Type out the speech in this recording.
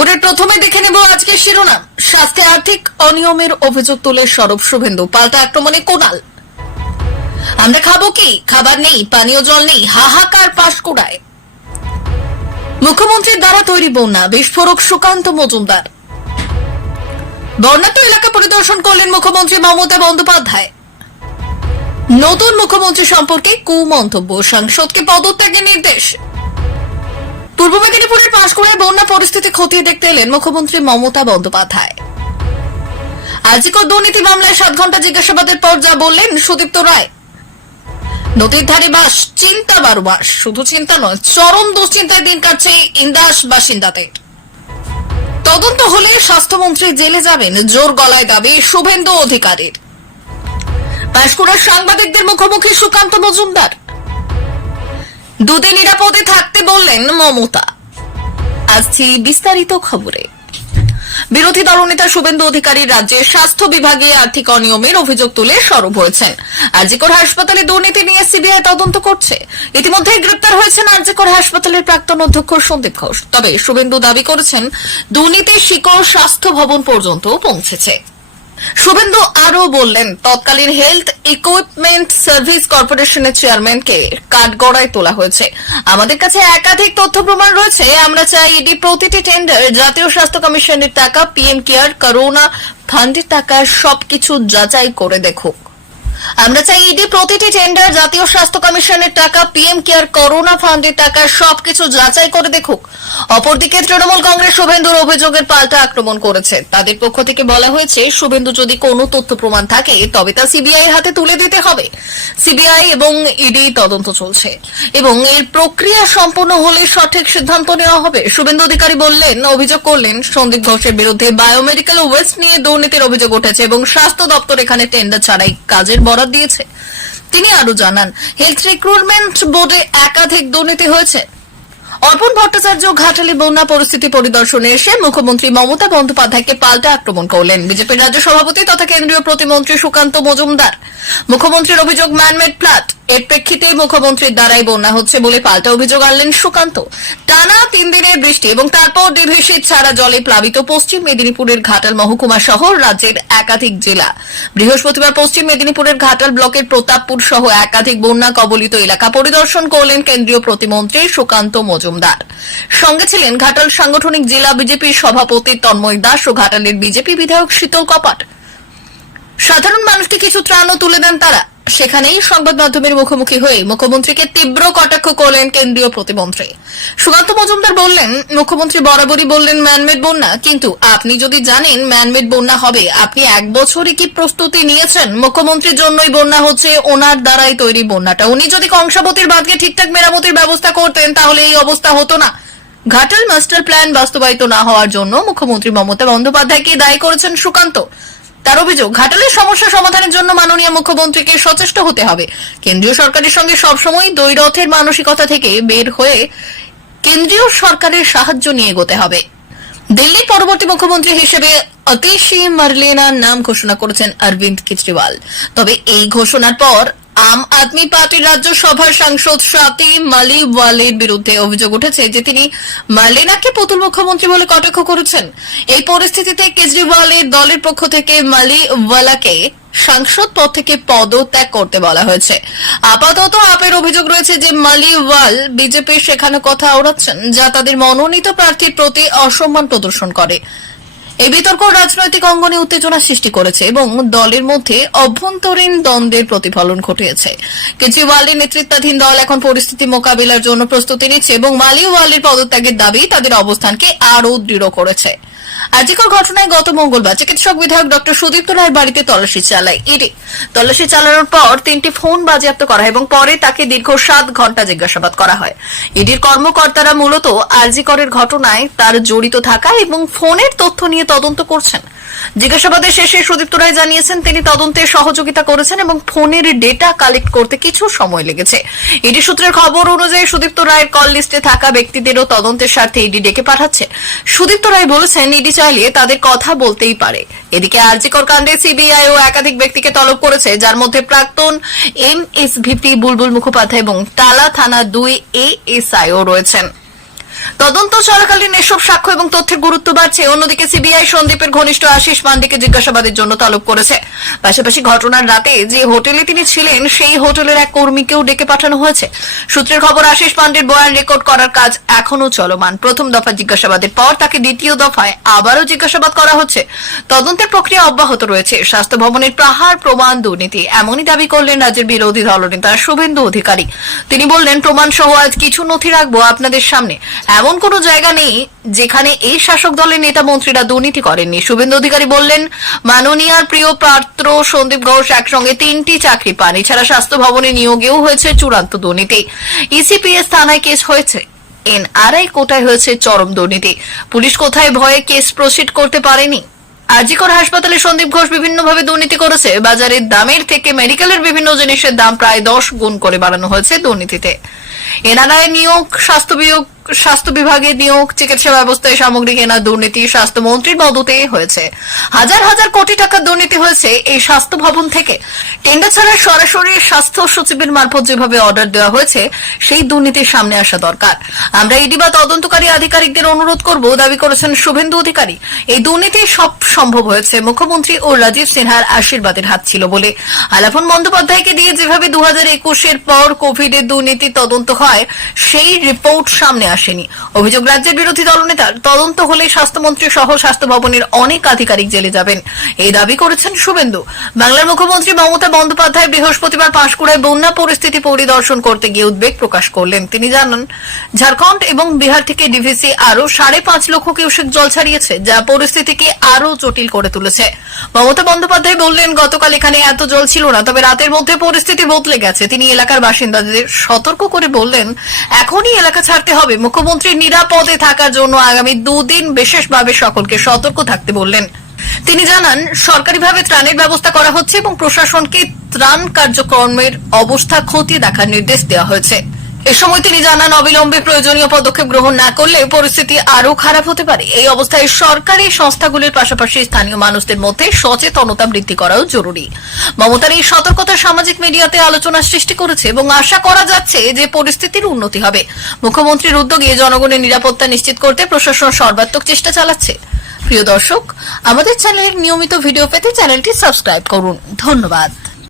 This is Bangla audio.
খবরের প্রথমে দেখে নেব আজকের শিরোনাম। স্বাস্থ্যে আর্থিক অনিয়মের অভিযোগ তুলে সরব শুভেন্দু, পাল্টা আক্রমণে কোনাল। আমরা খাবো কি? খাবার নেই, পানীয় জল নেই, হাহাকার পাঁশকুড়ায়। মুখ্যমন্ত্রীর দ্বারা তৈরি বন্যা, বিস্ফোরক সুকান্ত মজুমদার। বন্যাত্ম এলাকা পরিদর্শন করলেন মুখ্যমন্ত্রী মমতা বন্দ্যোপাধ্যায়। নতুন মুখ্যমন্ত্রী সম্পর্কে কুমন্তব্য, সাংসদকে পদত্যাগের নির্দেশ। পূর্ব মেদিনীপুরের পাঁশকুড়ায় বন্যা পরিস্থিতি খতিয়ে দেখতে এলেন মুখ্যমন্ত্রী মমতা বন্দ্যোপাধ্যায়। আজিকর দুর্নীতি মামলায় 7 ঘন্টা জিজ্ঞাসাবাদের পর যা বললেন সুদীপ্ত রায়। নদীর ধারে বাস, চিন্তা 12 মাস। শুধু চিন্তা নয়, চরম দুশ্চিন্তায় দিন কাটছে ইন্দাস বাসিন্দাদের। তদন্ত হলে স্বাস্থ্যমন্ত্রী জেলে যাবেন, জোর গলায় দাবি শুভেন্দু অধিকারীর। পাঁশকুড়ার সাংবাদিকদের মুখোমুখি সুকান্ত মজুমদার। দুদিন নিরাপদে থাকতে বললেন মমতা। আসছি বিস্তারিত খবরে। বিরোধী দলনেতা শুভেন্দু অধিকারী রাজ্যের স্বাস্থ্য বিভাগে আর্থিক অনিয়মের অভিযোগ তুলে সরব হয়েছেন। আরজিকর হাসপাতালে দুর্নীতি নিয়ে সিবিআই তদন্ত করছে। ইতিমধ্যে গ্রেপ্তার হয়েছেন আরজিকর হাসপাতালের প্রাক্তন অধ্যক্ষ সন্দীপ ঘোষ। তবে শুভেন্দু দাবি করেছেন দুর্নীতির শিকড় স্বাস্থ্য ভবন পর্যন্ত পৌঁছেছে। শুভেন্দু আরও বললেন, তৎকালীন হেলথ ইকুইপমেন্ট সার্ভিস কর্পোরেশনের চেয়ারম্যানকে কাঠগড়ায় তোলা হয়েছে। আমাদের কাছে একাধিক তথ্য প্রমাণ রয়েছে। আমরা চাই ইডি প্রতিটি টেন্ডার, জাতীয় স্বাস্থ্য কমিশনের টাকা, পিএম কেয়ার, করোনা ফান্ডের টাকা সবকিছু যাচাই করে দেখুক। আমরা চাই ইডি প্রতিটি টেন্ডার, জাতীয় স্বাস্থ্য কমিশনের টাকা, পিএম কেয়ার, করোনা ফান্ডের টাকা সবকিছু যাচাই করে দেখুক। অপরদিকে তৃণমূল কংগ্রেস শুভেন্দুর অভিযোগের পাল্টা আক্রমণ করেছে। তাদের পক্ষ থেকে বলা হয়েছে, শুভেন্দু যদি কোনো তথ্য প্রমাণ থাকে তবে তা সিবিআই এর হাতে তুলে দিতে হবে। সিবিআই এবং ইডি তদন্ত চলছে এবং এর প্রক্রিয়া সম্পূর্ণ হলে সঠিক সিদ্ধান্ত নেওয়া হবে। শুভেন্দু অধিকারী বললেন, অভিযোগ করলেন সন্দীপ ঘোষের বিরুদ্ধে বায়োমেডিক্যাল ওয়েস্ট নিয়ে দুর্নীতির অভিযোগ উঠেছে এবং স্বাস্থ্য দপ্তর এখানে টেন্ডার ছাড়াই কাজের বরাদ দিয়েছে। তিনি আরো জানান, হেলথ রিক্রুটমেন্ট বোর্ডে একাধিক দুর্নীতি হয়েছে। অর্পণ ভট্টাচার্য ঘাটালে বন্যা পরিস্থিতি পরিদর্শনে এসে মুখ্যমন্ত্রী মমতা বন্দ্যোপাধ্যায়কে পাল্টা আক্রমণ করলেন বিজেপির রাজ্য সভাপতি তথা কেন্দ্রীয় প্রতিমন্ত্রী সুকান্ত মজুমদার। মুখ্যমন্ত্রীর অভিযোগ ম্যানমেড ফ্লাড। এর প্রেক্ষিতে মুখ্যমন্ত্রীর দ্বারাই বন্যা হচ্ছে বলে পাল্টা অভিযোগ আনলেন সুকান্ত। টানা 3 দিনের বৃষ্টি এবং তারপর ডিভিসি ছাড়া জলে প্লাবিত পশ্চিম মেদিনীপুরের ঘাটাল মহকুমা সহ রাজ্যের একাধিক জেলা। বৃহস্পতিবার পশ্চিম মেদিনীপুরের ঘাটাল ব্লকের প্রতাপপুর সহ একাধিক বন্যা কবলিত এলাকা পরিদর্শন করলেন কেন্দ্রীয় প্রতিমন্ত্রী সুকান্ত মজুমদার। সঙ্গে ছিলেন ঘাটাল সাংগঠনিক জেলা বিজেপির সভাপতি তন্ময় দাস ও ঘাটালের বিজেপি বিধায়ক শীতল কপাট। সাধারণ মানুষকে কিছু ত্রাণও তুলে দেন তারা। সেখানেই সংবাদ মাধ্যমের মুখোমুখি হয়ে মুখ্যমন্ত্রীকে তীব্র কটাক্ষ করলেন কেন্দ্রীয় প্রতিমন্ত্রী সুকান্ত মজুমদার। বললেন, মুখ্যমন্ত্রী বরাবরই বললেন ম্যানমেড বন্যা, কিন্তু আপনি যদি জানেন ম্যানমেড বন্যা হবে, আপনি 1 বছরই কি প্রস্তুতি নিয়েছেন? মুখ্যমন্ত্রীর জন্যই বন্যা হচ্ছে, ওনার দ্বারাই তৈরি বন্যাটা। উনি যদি কংসাবতীর বাঁধকে ঠিকঠাক মেরামতির ব্যবস্থা করতেন তাহলে এই অবস্থা হতো না। ঘাটাল মাস্টার প্ল্যান বাস্তবায়িত না হওয়ার জন্য মুখ্যমন্ত্রী মমতা বন্দ্যোপাধ্যায়কে দায়ী করেছেন সুকান্ত। তার অভিযোগ, ঘাটালের সমস্যা সমাধানের জন্য মাননীয় মুখ্যমন্ত্রীকে সচেষ্ট হতে হবে। কেন্দ্রীয় সরকারের সঙ্গে সবসময় দ্বৈরথের মানসিকতা থেকে বের হয়ে কেন্দ্রীয় সরকারের সাহায্য নিয়ে এগোতে হবে। দিল্লির পরবর্তী মুখ্যমন্ত্রী হিসেবে অতিশী মার্লেনার নাম ঘোষণা করেছেন অরবিন্দ কেজরিওয়াল। তবে এই ঘোষণার পর আম আদমি পার্টির রাজ্যসভার সাংসদ স্বাতি মালিওয়ালের বিরুদ্ধে অভিযোগ উঠেছে যে তিনি মার্লেনাকে পুতুল মুখ্যমন্ত্রী বলে কটাক্ষ করেছেন। এই পরিস্থিতিতে কেজরিওয়ালের দলের পক্ষ থেকে মালিওয়ালাকে সাংসদ পদ থেকে পদত্যাগ করতে বলা হয়েছে। আপাতত আপের অভিযোগ রয়েছে যে মালিওয়াল বিজেপির শেখানো কথা ওড়াচ্ছেন, যা তাদের মনোনীত প্রার্থীর প্রতি অসম্মান প্রদর্শন করে। এই বিতর্ক রাজনৈতিক অঙ্গনে উত্তেজনা সৃষ্টি করেছে এবং দলের মধ্যে অভ্যন্তরীণ দ্বন্দ্বের প্রতিফলন ঘটিয়েছে। কেজরিওয়ালের নেতৃত্বাধীন দল এখন পরিস্থিতি মোকাবিলার জন্য প্রস্তুতি নিচ্ছে এবং মালিওয়ালের পদত্যাগের দাবি তাদের অবস্থানকে আরও দৃঢ় করেছে। আজিকর ঘটনায় গত মঙ্গলবার চিকিৎসক বিধায়ক ডক্টর সুদীপ্ত রায়ের বাড়িতে তল্লাশি চালায় ইডি। তল্লাশি চালানোর পর 3টি ফোন বাজেয়াপ্ত করা হয় এবং পরে তাকে দীর্ঘ 7 ঘন্টা জিজ্ঞাসাবাদ করা হয়। ইডির কর্মকর্তারা মূলত আজিকরের ঘটনায় তার জড়িত থাকা এবং ফোনের তথ্য নিয়ে তদন্ত করছেন। জিজ্ঞাসাবাদের শেষে সুদীপ্ত রায় জানিয়েছেন তিনি তদন্তে সহযোগিতা করেছেন এবং ফোনের ডেটা কালেক্ট করতে কিছু সময় লেগেছে। ইডি সূত্রের খবর অনুযায়ী সুদীপ্ত রায়ের কল লিস্টে থাকা ব্যক্তিদেরও তদন্তের স্বার্থে ইডি ডেকে পাঠাচ্ছে। সুদীপ্ত রায় বলেছেন, ইডি চাইলে তাদের কথা বলতেই পারে। এদিকে আরজিকর কাণ্ডে সিবিআই ও একাধিক ব্যক্তিকে তলব করেছে, যার মধ্যে প্রাক্তন এমএসভিপি বুলবুল মুখোপাধ্যায় এবং টালা থানা 2 এএসআইও রয়েছেন। তদন্ত চলাকালীন এসব সাক্ষ্য এবং তথ্যের গুরুত্ব বাড়ছে। অন্যদিকে সিবিআই সন্দীপের ঘনিষ্ঠ আশিস পান্ডেকে জিজ্ঞাসাবাদের জন্য তলব করেছে। পাশাপাশি ঘটনার রাতে যে হোটেলে তিনি ছিলেন সেই হোটেলের এক কর্মীকেও ডেকে পাঠানো হয়েছে। সূত্রের খবর, আশিস পান্ডের বয়ান রেকর্ড করার কাজ এখনো চলমান। প্রথম দফা জিজ্ঞাসাবাদের পর তাকে দ্বিতীয় দফায় আবারও জিজ্ঞাসাবাদ করা হচ্ছে। তদন্তের প্রক্রিয়া অব্যাহত রয়েছে। স্বাস্থ্য ভবনের পাহাড় প্রমাণ দুর্নীতি, এমনই দাবি করলেন রাজ্যের বিরোধী দলনেতা শুভেন্দু অধিকারী। তিনি বললেন, প্রমাণ সহ আজ কিছু নথি রাখবো আপনাদের সামনে। এমন কোনো জায়গা নেই যেখানে এই শাসক দলের নেতা মন্ত্রীরা দুর্নীতি করেননি। শুভেন্দু অধিকারী বললেন, মাননীয়ার প্রিয় পাত্র সন্দীপ ঘোষ একসঙ্গে 3টি চাকরি পান। এছাড়া স্বাস্থ্য ভবনে নিয়োগেও হয়েছে চূড়ান্ত দুর্নীতি। ইসিপিএস থানায় কেস হয়েছে। এনআরআই কোটায় হয়েছে চরম দুর্নীতি। পুলিশ কোথায় ভয়ে কেস প্রসিড করতে পারেনি। আরজিকর হাসপাতালে সন্দীপ ঘোষ বিভিন্নভাবে দুর্নীতি করেছে। বাজারের দামের থেকে মেডিকেলের বিভিন্ন জিনিসের দাম প্রায় 10 গুণ করে বাড়ানো হয়েছে দুর্নীতিতে। এনআরআই নিয়োগ, স্বাস্থ্য বিভাগে নিয়োগ, চিকিৎসা ব্যবস্থায় সামগ্রী কেনা দুর্নীতি স্বাস্থ্যমন্ত্রীর মদতে হয়েছে। হাজার হাজার কোটি টাকার দুর্নীতি হয়েছে এই স্বাস্থ্য ভবন থেকে। টেন্ডার ছাড়া সরাসরি স্বাস্থ্য সচিবের মারফত যেভাবে অর্ডার দেওয়া হয়েছে, সেই দুর্নীতির সামনে আসা দরকার। আমরা ইডি বা তদন্তকারী আধিকারিকদের অনুরোধ করব, দাবি করেছেন শুভেন্দু অধিকারী। এই দুর্নীতি সব সম্ভব হয়েছে মুখ্যমন্ত্রী ও রাজীব সিনহার আশীর্বাদের হাত ছিল বলে। আলাপন বন্দ্যোপাধ্যায়কে দিয়ে যেভাবে 2021-এর পর কোভিডের দুর্নীতি তদন্ত হয়, সেই রিপোর্ট সামনে আসেনি। অভিযোগ, রাজ্যের বিরোধী দলনেতার। তদন্ত হলে স্বাস্থ্যমন্ত্রী সহ স্বাস্থ্য ভবনের অনেক আধিকারিক জেলে যাবেন, এই দাবি করেছেন শুভেন্দু। বাংলার মুখ্যমন্ত্রী মমতা বন্দ্যোপাধ্যায় বৃহস্পতিবার পাঁশকুড়ায় বন্যা পরিস্থিতি পরিদর্শন করতে গিয়ে উদ্বেগ প্রকাশ করলেন। তিনি জানান, ঝাড়খণ্ড এবং বিহার থেকে ডিভিসি আরো 5.5 লক্ষ কিউসেক জল ছাড়িয়েছে, যা পরিস্থিতিকে আরো জটিল করে তুলেছে। মমতা বন্দ্যোপাধ্যায় বললেন, গতকাল এখানে এত জল ছিল না, তবে রাতের মধ্যে পরিস্থিতি বদলে গেছে। তিনি এলাকার বাসিন্দাদের সতর্ক করে বললেন, এখনই এলাকা ছাড়তে হবে। মুখ্যমন্ত্রী নিরাপদে থাকার জন্য আগামী 2 দিন বিশেষভাবে সকলকে সতর্ক থাকতে বললেন। তিনি জানান, সরকারিভাবে ত্রাণের ব্যবস্থা করা হচ্ছে এবং প্রশাসনকে ত্রাণ কার্যক্রমের অবস্থা খতিয়ে দেখার নির্দেশ দেওয়া হয়েছে। এ সময় তিনি জানান, অবিলম্বে প্রয়োজনীয় পদক্ষেপ গ্রহণ না করলে পরিস্থিতি আরো খারাপ হতে পারে। এই অবস্থায় সরকারি সংস্থাগুলির পাশাপাশি স্থানীয় মানুষদের মধ্যে সচেতনতা বৃদ্ধি করাও জরুরি। মমতার এই সতর্কতা সামাজিক মিডিয়াতে আলোচনা সৃষ্টি করেছে এবং আশা করা যাচ্ছে যে পরিস্থিতির উন্নতি হবে। মুখ্যমন্ত্রীর উদ্যোগে জনগণের নিরাপত্তা নিশ্চিত করতে প্রশাসন সর্বাত্মক চেষ্টা চালাচ্ছে। প্রিয় দর্শক, আমাদের চ্যানেলের নিয়মিত ভিডিও পেতে চ্যানেলটি সাবস্ক্রাইব করুন। ধন্যবাদ।